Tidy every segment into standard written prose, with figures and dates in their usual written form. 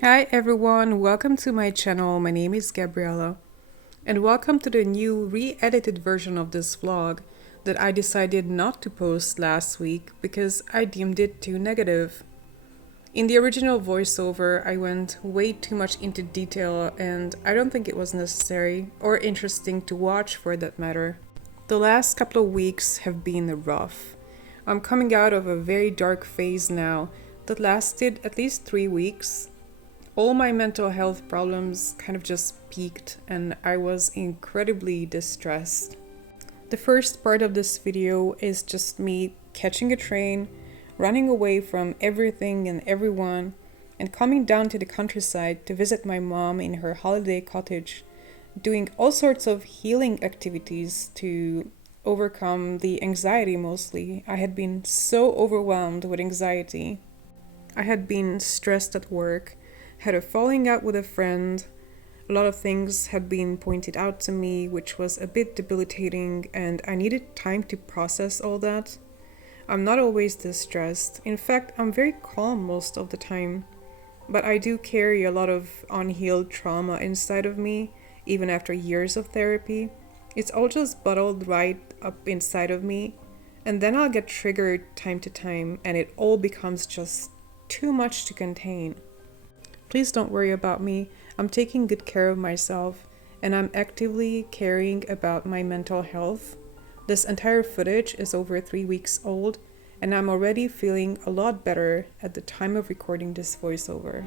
Hi everyone, welcome to my channel. My name is Gabriella, and welcome to the new re-edited version of this vlog that I decided not to post last week because I deemed it too negative. In the original voiceover, I went way too much into detail and I don't think it was necessary or interesting to watch for that matter. The last couple of weeks have been rough. I'm coming out of a very dark phase now that lasted at least 3 weeks. All my mental health problems kind of just peaked and I was incredibly distressed. The first part of this video is just me catching a train, running away from everything and everyone, and coming down to the countryside to visit my mom in her holiday cottage, doing all sorts of healing activities to overcome the anxiety mostly. I had been so overwhelmed with anxiety. I had been stressed at work, had a falling out with a friend. A lot of things had been pointed out to me, which was a bit debilitating, and I needed time to process all that. I'm not always this stressed. In fact, I'm very calm most of the time. But I do carry a lot of unhealed trauma inside of me, even after years of therapy. It's all just bottled right up inside of me, and then I'll get triggered time to time, and it all becomes just too much to contain. Please don't worry about me. I'm taking good care of myself and I'm actively caring about my mental health. This entire footage is over 3 weeks old and I'm already feeling a lot better at the time of recording this voiceover.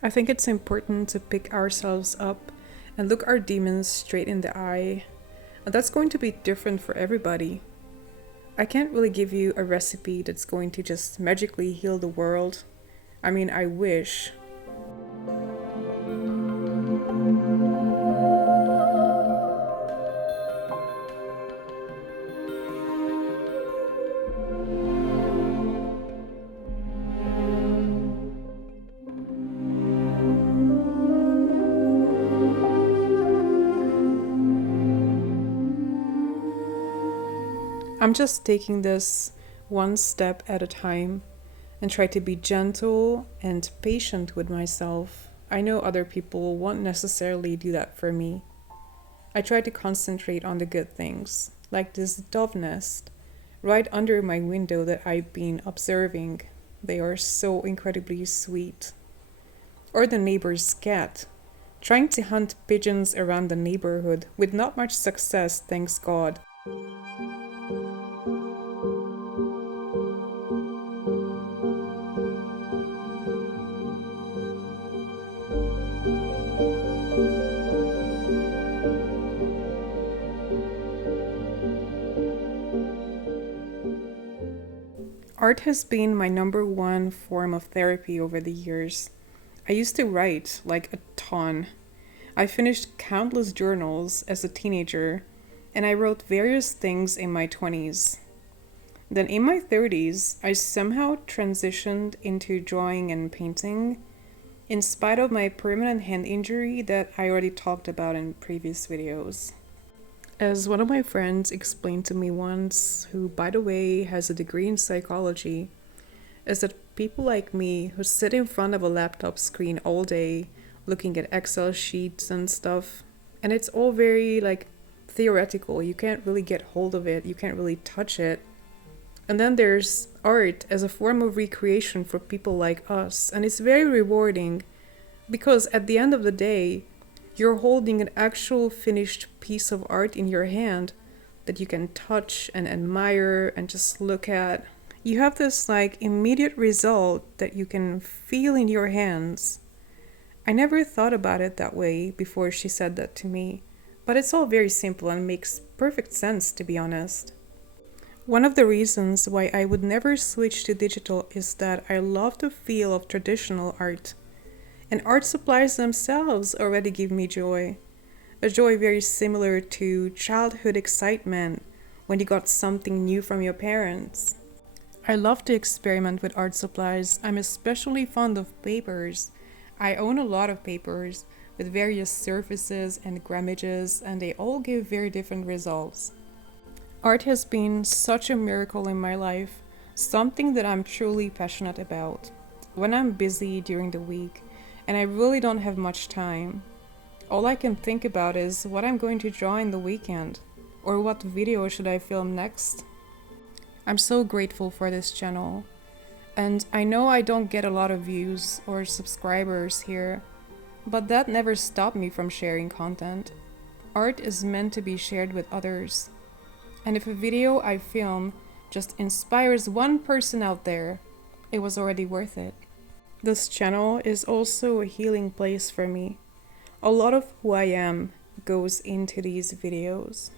I think it's important to pick ourselves up and look our demons straight in the eye. And that's going to be different for everybody. I can't really give you a recipe that's going to just magically heal the world. I mean, I wish. I'm just taking this one step at a time and try to be gentle and patient with myself. I know other people won't necessarily do that for me. I try to concentrate on the good things, like this dove nest right under my window that I've been observing. They are so incredibly sweet. Or the neighbor's cat, trying to hunt pigeons around the neighborhood with not much success, thanks God. Art has been my number one form of therapy over the years. I used to write like a ton. I finished countless journals as a teenager, and I wrote various things in my 20s. Then in my 30s, I somehow transitioned into drawing and painting, in spite of my permanent hand injury that I already talked about in previous videos. As one of my friends explained to me once, who by the way has a degree in psychology, is that people like me who sit in front of a laptop screen all day looking at Excel sheets and stuff, and it's all very theoretical. You can't really get hold of it, you can't really touch it. And then there's art as a form of recreation for people like us, and it's very rewarding because at the end of the day, you're holding an actual finished piece of art in your hand that you can touch and admire and just look at. You have this immediate result that you can feel in your hands. I never thought about it that way before she said that to me, but it's all very simple and makes perfect sense, to be honest. One of the reasons why I would never switch to digital is that I love the feel of traditional art. And art supplies themselves already give me joy. A joy very similar to childhood excitement when you got something new from your parents. I love to experiment with art supplies. I'm especially fond of papers. I own a lot of papers with various surfaces and grammages, and they all give very different results. Art has been such a miracle in my life, something that I'm truly passionate about. When I'm busy during the week and I really don't have much time, all I can think about is what I'm going to draw in the weekend, or what video should I film next. I'm so grateful for this channel, and I know I don't get a lot of views or subscribers here, but that never stopped me from sharing content. Art is meant to be shared with others. And if a video I film just inspires one person out there, it was already worth it. This channel is also a healing place for me. A lot of who I am goes into these videos.